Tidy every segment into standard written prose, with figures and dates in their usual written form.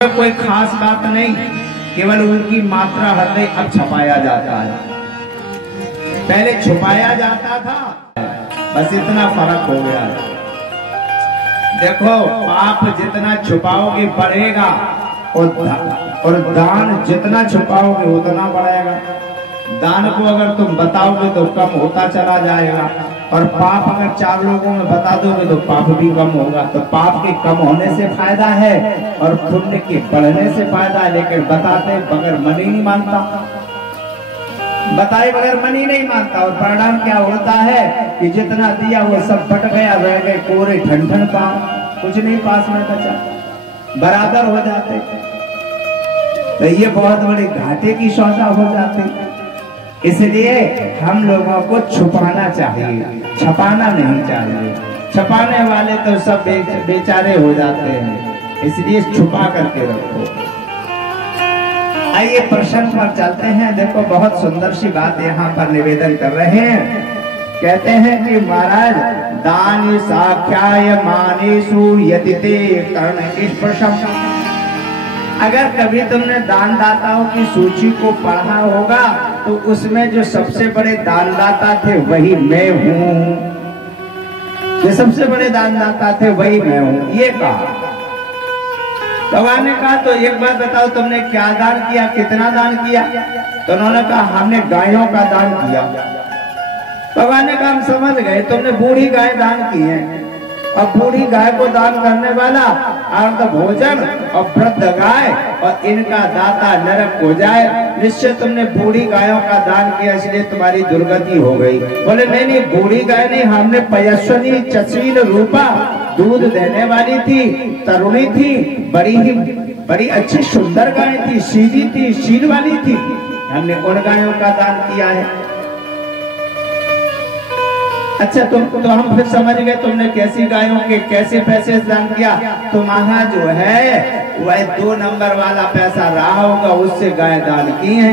कोई खास बात नहीं, केवल उनकी मात्रा हृदय अब छपाया जाता है, पहले छुपाया जाता था, बस इतना फर्क हो गया है। देखो पाप जितना छुपाओगे बढ़ेगा और दान जितना छुपाओगे उतना बढ़ेगा। दान को अगर तुम बताओगे तो कम होता चला जाएगा, और पाप अगर 4 लोगों में बता दोगे तो पाप भी कम होगा। तो पाप के कम होने से फायदा है और पुण्य के बढ़ने से फायदा है, लेकिन बताते बगैर मन ही नहीं मानता, बताए बगैर मन ही नहीं मानता। और परिणाम क्या होता है कि जितना दिया वो सब बट गया, रह गए कोरे ठन का, कुछ नहीं पास में बचा, बराबर हो जाते। तो ये बहुत बड़ी घाटे की सौदा हो जाती। इसलिए हम लोगों को छुपाना चाहिए, छपाना नहीं चाहिए। छपाने वाले तो सब बेचारे हो जाते हैं, इसलिए छुपा करके रखो। आइए प्रश्न पर चलते हैं। देखो बहुत सुंदर सी बात यहाँ पर निवेदन कर रहे हैं। कहते हैं कि महाराज दान साख्याय मानेषु यदि ते कर्ण स्पर्शम। अगर कभी तुमने दानदाताओं की सूची को पढ़ा होगा तो उसमें जो सबसे बड़े दानदाता थे वही मैं हूँ, जो सबसे बड़े दानदाता थे वही मैं हूँ, ये कहा। भगवान ने कहा तो एक बार बताओ तुमने क्या दान किया, कितना दान किया? तो उन्होंने कहा हमने गायों का दान किया। भगवान ने कहा हम समझ गए, तुमने बूढ़ी गाय दान की है, और बूढ़ी गाय को दान करने वाला अर्ध भोजन और वृद्ध गाय और इनका दाता नरक हो जाए। निश्चय तुमने बूढ़ी गायों का दान किया इसलिए तुम्हारी दुर्गति हो गई। बोले नहीं, बूढ़ी गाय नहीं, हमने पयस्वनी चशील रूपा, दूध देने वाली थी, तरुणी थी, बड़ी अच्छी सुंदर गाय थी, सीधी थी, शील वाली थी, हमने उन गायों का दान किया है। अच्छा तो हम फिर समझ गए तुमने कैसी गायों के कैसे पैसे दान किया। तुम्हारा जो है वह 2 नंबर वाला पैसा रहा होगा, उससे गाय दान की है।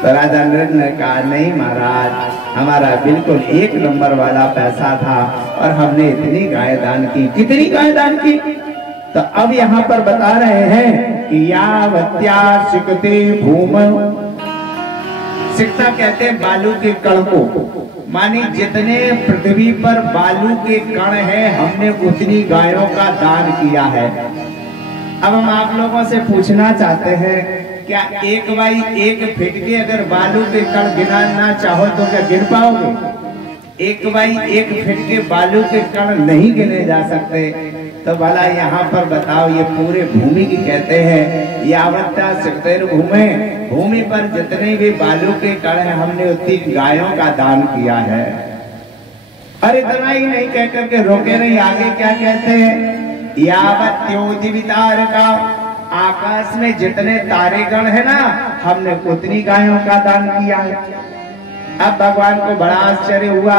तो राजा नरेंद्र ने कहा नहीं महाराज, हमारा बिल्कुल 1 नंबर वाला पैसा था और हमने इतनी गाय दान की। कितनी गाय दान की? तो अब यहाँ पर बता रहे हैं कि यावत्या सिकते भूम, सिकता कहते हैं बालू के कण को, मानी जितने पृथ्वी पर बालू के कण हैं हमने उतनी गायों का दान किया है। अब हम आप लोगों से पूछना चाहते हैं, क्या 1/1 फीट के अगर बालू के कण गिनना चाहो तो क्या गिन पाओगे? 1/1 फीट के बालू के कण नहीं गिने जा सकते। तो भला यहाँ पर बताओ, ये पूरे भूमि की कहते हैं यावत्ता सिकतेर भूमि, भूमि पर जितने भी बालू के कण हैं हमने उतनी गायों का दान किया है। और इतना ही नहीं कह करके रोके नहीं, आगे क्या कहते हैं, यावत्योदिवितार का, आकाश में जितने तारेगण है ना हमने उतनी गायों का दान किया है। अब भगवान को बड़ा आश्चर्य हुआ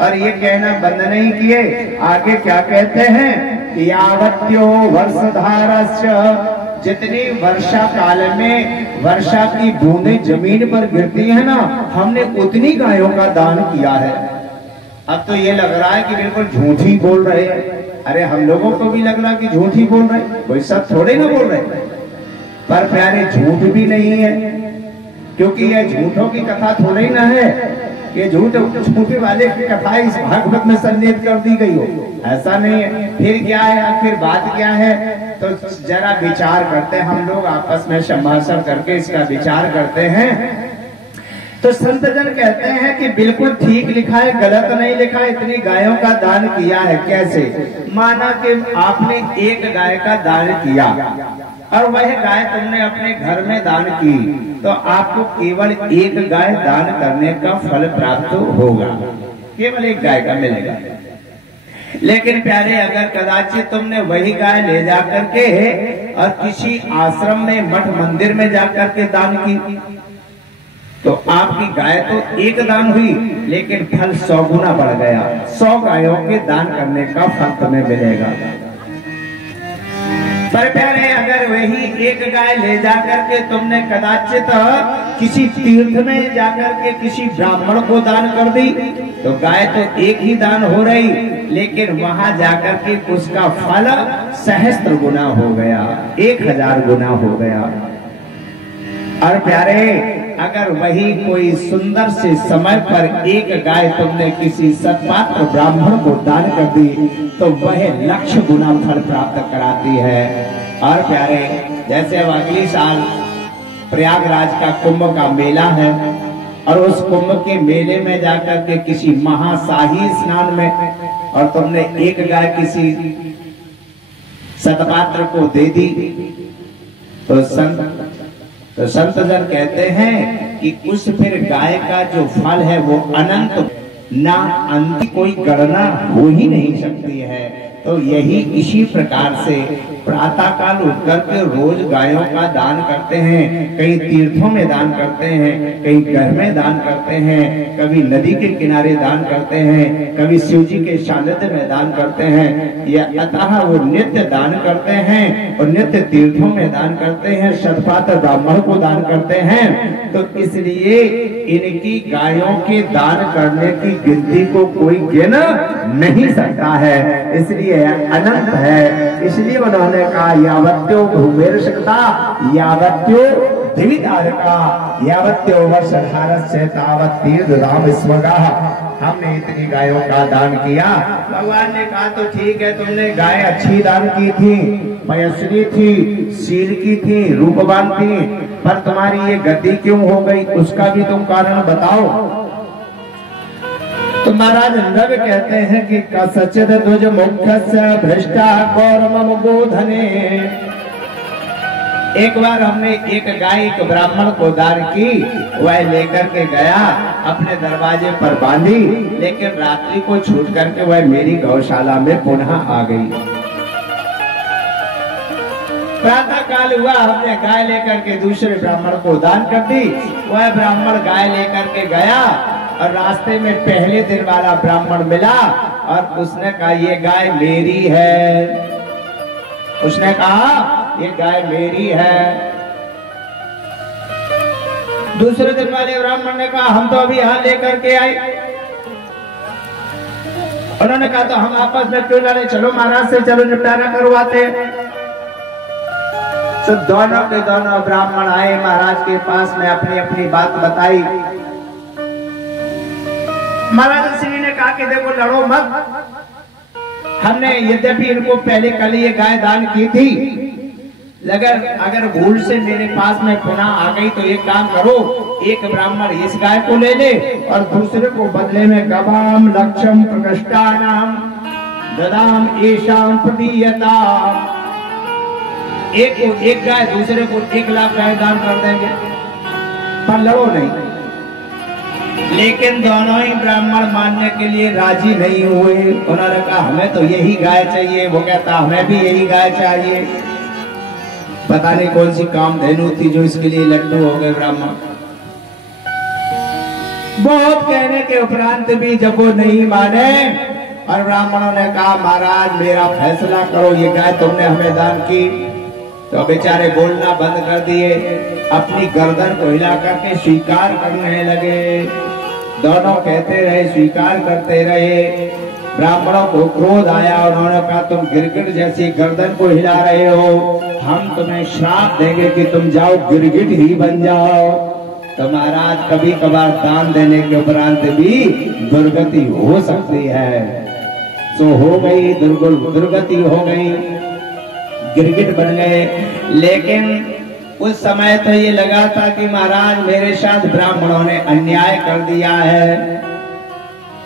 और ये कहना बंद नहीं किए, आगे क्या कहते हैं, यावत्यो वर्षधारस्य, जितनी वर्षा काल में वर्षा की बूंदें जमीन पर गिरती है ना हमने उतनी गायों का दान किया है। अब तो ये लग रहा है कि बिल्कुल झूठ ही बोल रहे हैं। अरे हम लोगों को भी लग रहा कि झूठ ही बोल रहे, कोई सब थोड़े ना बोल रहे, पर प्यारे झूठ भी नहीं है, क्योंकि यह झूठों की कथा थोड़ी ना है कि झूठे वाले की कथा इस भागवत में सन्निहित कर दी गई हो, ऐसा नहीं है। फिर क्या है, आखिर बात क्या है? तो जरा विचार करते हैं हम लोग, आपस में संभाषण करके इसका विचार करते हैं। तो संत जन कहते हैं कि बिल्कुल ठीक लिखा है, गलत नहीं लिखा, इतनी गायों का दान किया है। कैसे? माना कि आपने 1 गाय का दान किया और वह गाय तुमने अपने घर में दान की, तो आपको केवल 1 गाय दान करने का फल प्राप्त होगा, केवल 1 गाय का मिलेगा। लेकिन प्यारे अगर कदाचित तुमने वही गाय ले जाकर के और किसी आश्रम में मठ मंदिर में जाकर के दान की, तो आपकी गाय तो 1 दान हुई लेकिन फल 100 गुना बढ़ गया। 100 गायों के दान करने का फल तुम्हें मिलेगा। पर प्यारे अगर अगर वही एक गाय ले जाकर के तुमने कदाचित किसी तीर्थ में जाकर के किसी ब्राह्मण को दान कर दी तो गाय तो एक ही दान हो रही, लेकिन वहां जाकर के उसका फल सहस्त्र गुना हो गया, 1000 गुना हो गया। और प्यारे, अगर वही कोई सुंदर से समय पर एक गाय तुमने किसी सत्पात्र ब्राह्मण को दान कर दी तो वह 1,00,000 गुना फल प्राप्त कराती है। और प्यारे, जैसे अब अगले साल प्रयागराज का कुंभ का मेला है और उस कुंभ के मेले में जाकर के किसी महाशाही स्नान में और तुमने एक गाय किसी सत्पात्र को दे दी तो संत जन कहते हैं कि उस फिर गाय का जो फल है वो अनंत, ना अंत कोई गणना हो ही नहीं सकती है। तो यही इसी प्रकार से प्रातः काल उठ करके रोज गायों का दान करते हैं, कई तीर्थों में दान करते हैं, कई घर में दान करते हैं, कभी नदी के किनारे दान करते हैं, कभी शिव जी के सानिध्य में दान करते हैं। यह अतः वो नित्य दान करते हैं और नित्य तीर्थों में दान करते हैं, सत्पात्र ब्राह्मण को दान करते हैं। तो इसलिए इनकी गायों के दान करने की गिनती को कोई गिन नहीं सकता है, इसलिए अनंत है। इसलिए उन्होंने कहा यावत्यो भूमेर शक्ता यावत्यो दिवितारका यावत्यो वर्षधारस्य तावत् तीर्थ धाम स्मगा। हमने इतनी गायों का दान किया। भगवान ने कहा तो ठीक है, तुमने गाय अच्छी दान की थी, पयस्वी थी, शील की थी, रूपवान थी, पर तुम्हारी ये गति क्यों हो गई, उसका भी तुम कारण बताओ। तो महाराज नव कहते हैं कि कसचिद ध्वज मुख्यस्य भ्रष्टा गौरवम गोधने। एक बार हमने एक गाय एक ब्राह्मण को दान की, वह लेकर के गया अपने दरवाजे पर बांधी, लेकिन रात्रि को छूट करके वह मेरी गौशाला में पुनः आ गई। प्रातः काल हुआ, हमने गाय लेकर के दूसरे ब्राह्मण को दान कर दी। वह ब्राह्मण गाय लेकर के गया और रास्ते में पहले दिन वाला ब्राह्मण मिला और उसने कहा ये गाय मेरी है। उसने कहा ये गाय मेरी है। दूसरे दिन वाले ब्राह्मण ने कहा हम तो अभी यहाँ लेकर के आए। उन्होंने कहा तो हम आपस में क्यों लड़े, चलो महाराज से चलो निपटारा करवाते। तो दोनों के दोनों ब्राह्मण आए महाराज के पास में, अपनी अपनी बात बताई। महाराज श्री ने कहा कि देखो लड़ो मत, हमने यद्यपि इनको पहले कल ये गाय दान की थी, अगर भूल से मेरे पास में पुनः आ गई तो एक काम करो, एक ब्राह्मण इस गाय को ले ले और दूसरे को बदले में गवाम लक्ष्यम प्रकृष्टानाम ददाम एशाम प्रदीयता। एक गाय दूसरे को 1,00,000 गाय दान कर देंगे, पर लड़ो नहीं। लेकिन दोनों ही ब्राह्मण मानने के लिए राजी नहीं हुए। उन्होंने कहा हमें तो यही गाय चाहिए, वो कहता हमें भी यही गाय चाहिए। पता नहीं कौन सी कामधेनु थी जो इसके लिए लड्डू हो गए ब्राह्मण। बहुत कहने के उपरांत भी जब वो नहीं माने और ब्राह्मणों ने कहा महाराज मेरा फैसला करो, ये गाय तुमने हमें दान की, तो बेचारे बोलना बंद कर दिए, अपनी गर्दन को हिला करके स्वीकार करने लगे। दोनों कहते रहे, स्वीकार करते रहे। ब्राह्मणों को क्रोध आया, उन्होंने कहा तुम गिरगिट जैसी गर्दन को हिला रहे हो, हम तुम्हें श्राप देंगे कि तुम जाओ गिरगिट ही बन जाओ। तो महाराज कभी कभार दान देने के उपरांत भी दुर्गति हो सकती है। तो हो गई दुर्गति हो गई, गिरगिट बन गए। लेकिन उस समय तो ये लगा था कि महाराज मेरे साथ ब्राह्मणों ने अन्याय कर दिया है।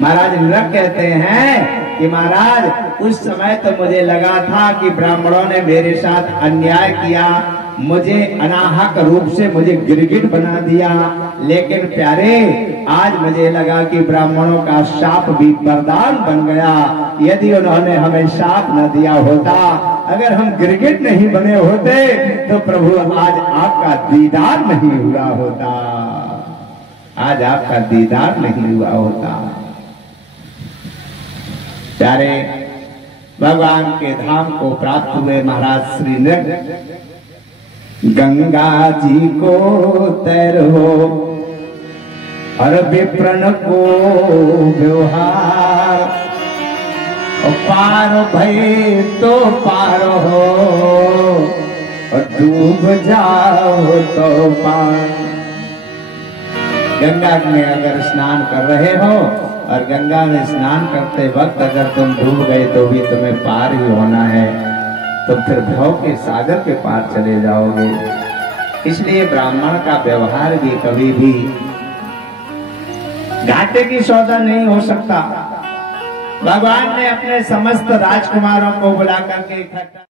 महाराज नृप कहते हैं कि महाराज उस समय तो मुझे लगा था कि ब्राह्मणों ने मेरे साथ अन्याय किया, मुझे अनाहक रूप से मुझे गिरगिट बना दिया। लेकिन प्यारे आज मुझे लगा कि ब्राह्मणों का शाप भी वरदान बन गया। यदि उन्होंने हमें शाप न दिया होता, अगर हम गिरगिट नहीं बने होते तो प्रभु आज आपका दीदार नहीं हुआ होता, आज आपका दीदार नहीं हुआ होता। प्यारे भगवान के धाम को प्राप्त हुए महाराज श्री नृप गंगा जी को तैरो और विप्रन को व्यवहार, पार भय तो पार हो और डूब जाओ तो पार। गंगा में अगर स्नान कर रहे हो और गंगा में स्नान करते वक्त अगर तुम डूब गए तो भी तुम्हें पार ही होना है, तो फिर भव के सागर के पार चले जाओगे। इसलिए ब्राह्मण का व्यवहार भी कभी भी घाटे की सौदा नहीं हो सकता। भगवान ने अपने समस्त राजकुमारों को बुला करके इकट्ठा